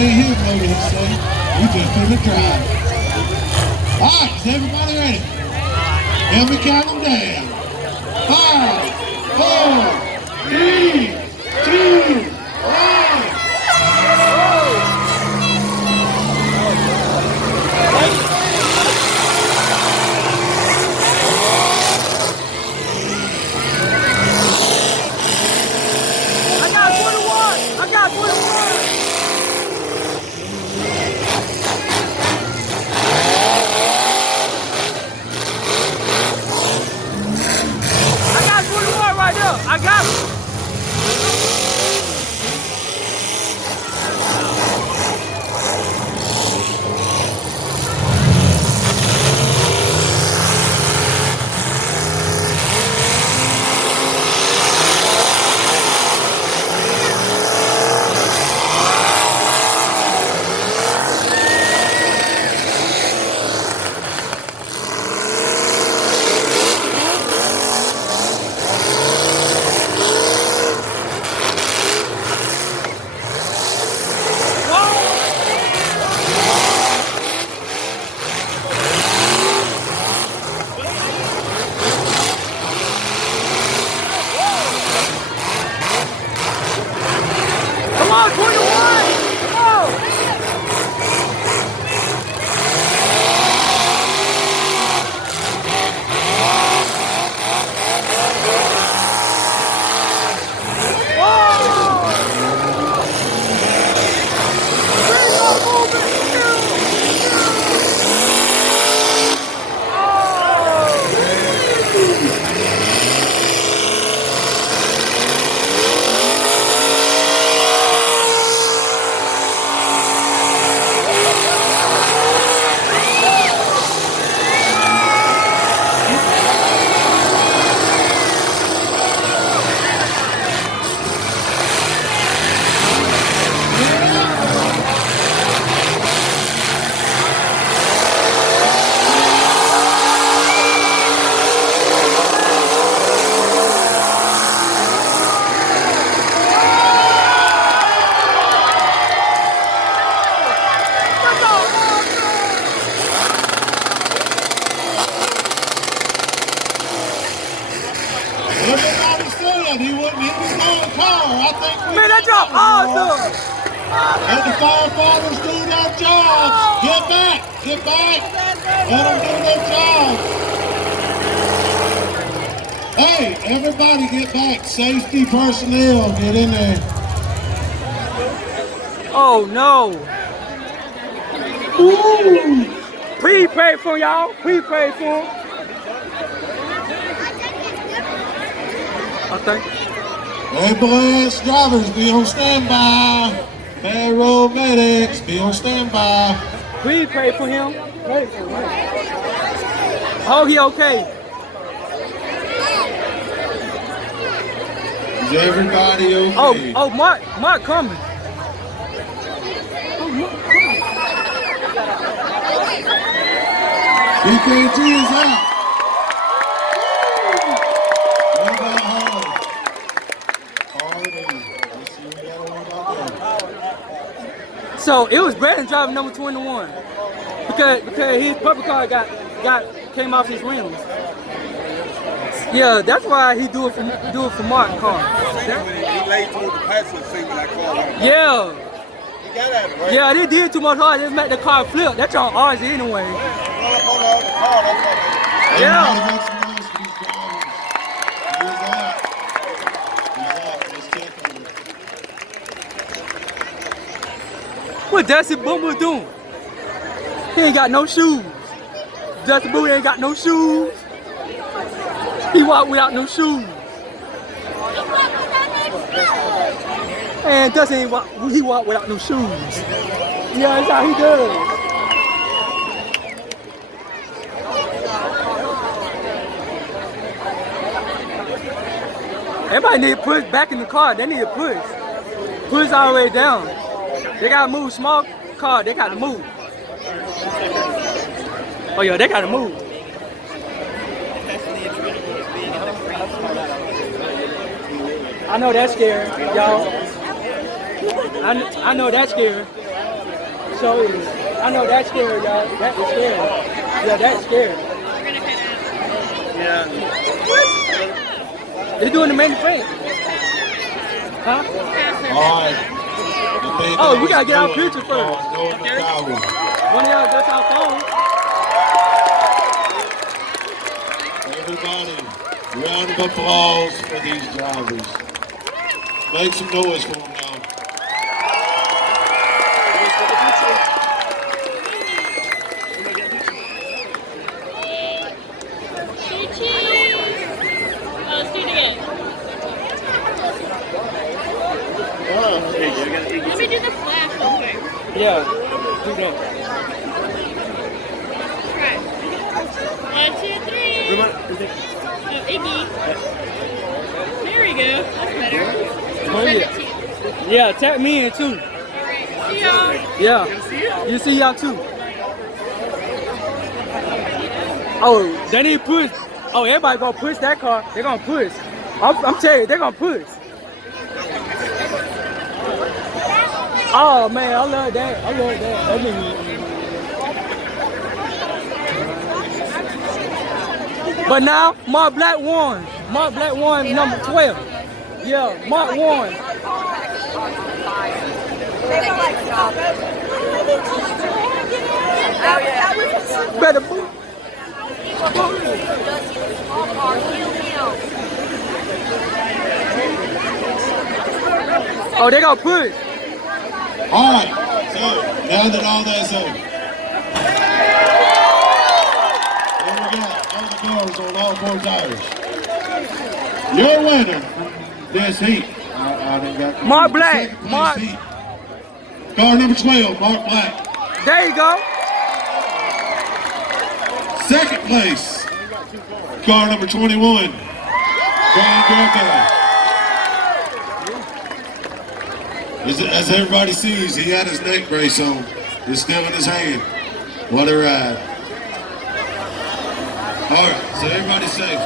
ain't him later, he said. We just finna drive. All right, is everybody ready? Let me count them down. 5, 4, 3, 2, 1. I got it. Man, that job awesome! Let the firefighters do their jobs! Get back! Get back! Let them do their jobs! Hey, everybody get back! Safety personnel, get in there! Oh no! Ooh. Please pray for y'all. Please pray for them. Okay. Ambulance drivers, be on standby. Paramedics, be on standby. Please pray for him. Pray for him. Oh, he okay. Is everybody okay? Oh, Mark coming. BKG is out. So it was Brandon driving number 21 because his puppy car came off his rims. Yeah, that's why he do it for Mark's car. He laid toward the passenger seat when that car went. Yeah. He got that right. Yeah, they did too much hard. Just make the car flip. That's on ours anyway. Yeah. What Dusty Boomer doing? He ain't got no shoes. Dusty Boomer ain't got no shoes. He walk without no shoes. And Dusty ain't walk, he walk without no shoes. Yeah, that's how he does. Everybody need to push back in the car. They need to push. Push all the way down. They gotta move small car, they gotta move. Oh yeah, they gotta move. I know that's scary, y'all. I know that's scary. show is. I know that's scary, y'all. That is scary. Yeah, that's scary. Yeah. They're doing the main event. Huh? All right. Oh, we gotta get our picture first. One One of y'all got our phone. Everybody, round of applause for these drivers. Make some noise for them now. Let's do it again. Let me do the flash real quick. Yeah, do that. Right. 1, 2, 3. Oh, Iggy. There we go. That's better. Oh, Send yeah. it to you. Yeah, tag me in too. See y'all. Yeah, you see y'all too. Oh, they need to push. Oh, everybody gonna push that car. They're gonna push. I'm telling you, they're gonna push. Oh man, I love that. I love that. That nigga. But now, Mark Black won. Mark Black won number 12. Yeah, Mark won. Better move. Oh, they gonna push. All right. So now that all that's over, then we got all the cars on all 4 tires. Your winner from this heat. I didn't got Mark Black. Second place Mark. heat. Car number 12, Mark Black. There you go. Second place, car number 21, Brian Greco. As everybody sees, he had his neck brace on. It's still in his hand. What a ride. All right, so everybody's safe.